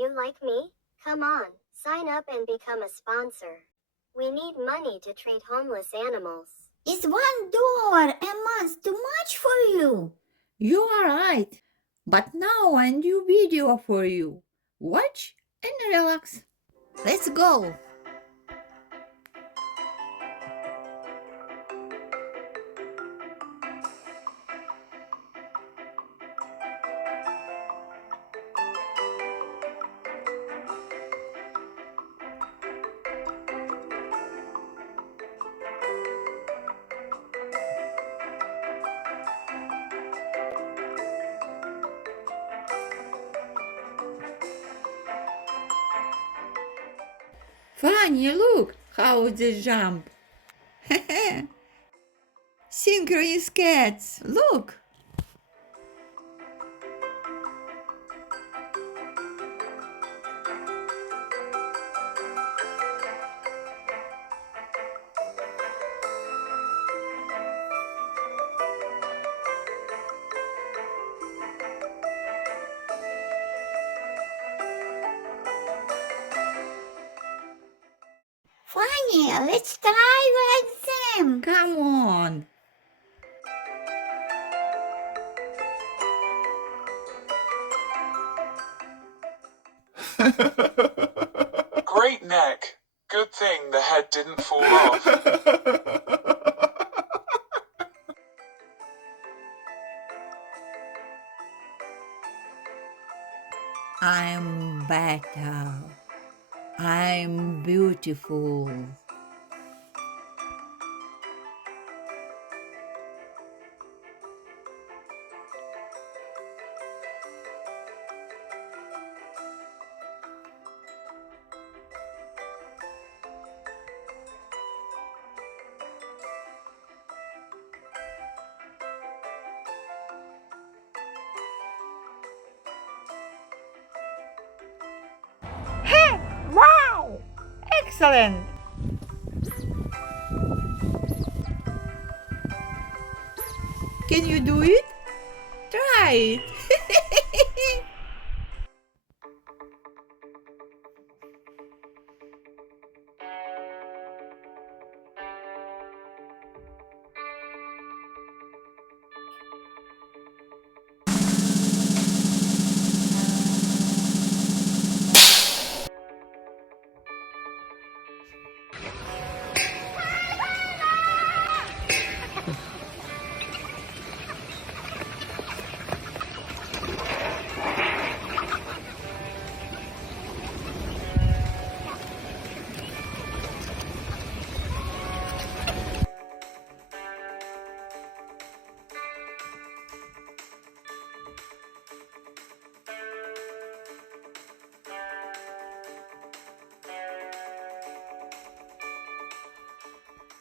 you like me? Come on, sign up and become a sponsor. We need money to treat homeless animals. Is $1 a month too much for you? You are right. But now a new video for you. Watch and relax. Let's go. Funny, look how they jump. Synchronous cats, look. Funny, let's try like them. Come on. Great neck. Good thing the head didn't fall off. I'm better. I'm beautiful. Wow! Excellent! Can you do it? Try it!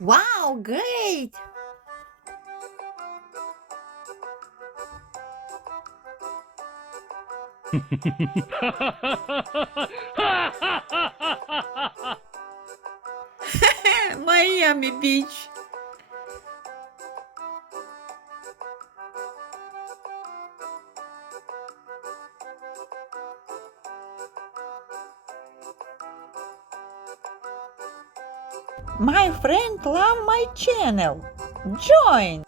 Wow, great! Miami Beach. My friend love my channel. Join.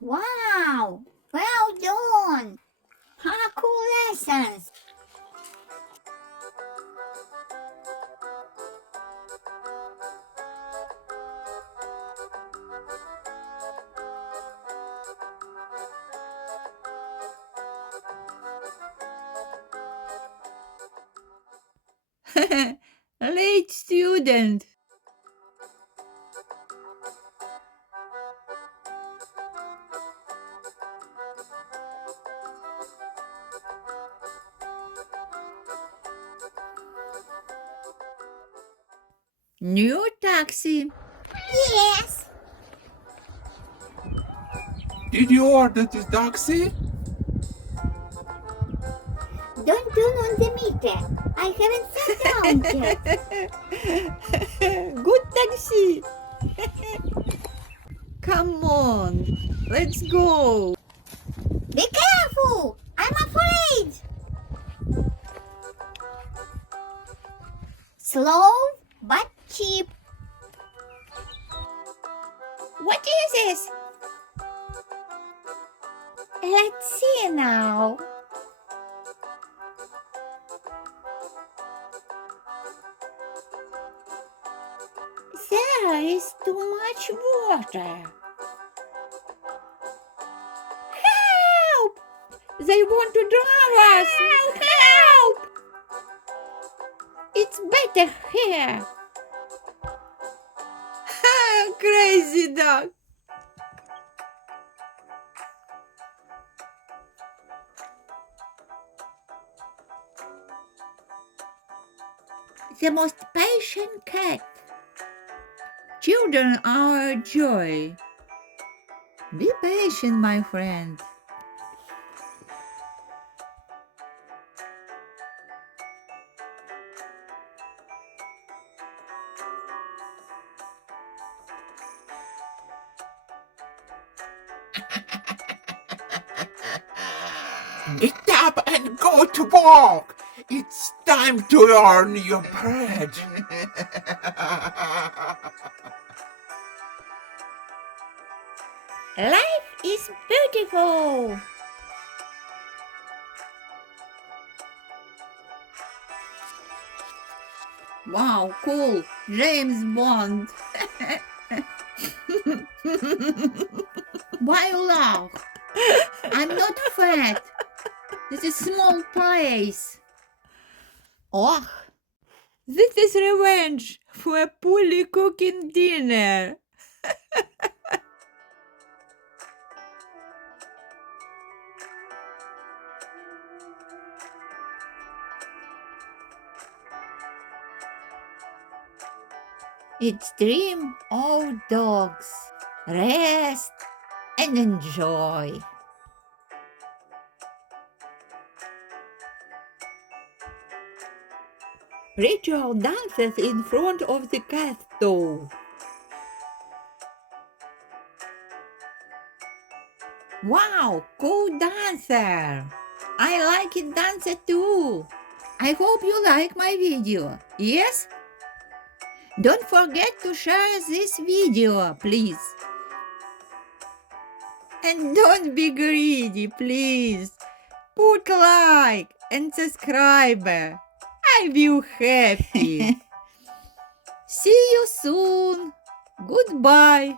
Wow, well done. Cool lessons. Late student. New taxi. Yes. Did you order this taxi? Don't turn on the meter. I haven't sat down yet. Good taxi. Come on, let's go. Be careful! I'm afraid! Slow but cheap. What is this? Let's see now. There is too much water. Help! They want to drown us! Help! It's better here. Crazy dog. The most patient cat. Children are our joy. Be patient, my friend. Get up and go to work. It's time to earn your bread. Life is beautiful. Wow, cool. James Bond. Why you laugh? I'm not fat. This is a small place. Oh, this is revenge for a poorly cooking dinner. It's dream of dogs. Rest and enjoy. Ritual dances in front of the cat stove. Wow, cool dancer! I like it dancer too. I hope you like my video. Yes? Don't forget to share this video, please. And don't be greedy, please. Put like and subscribe. I will happy. See you soon. Goodbye.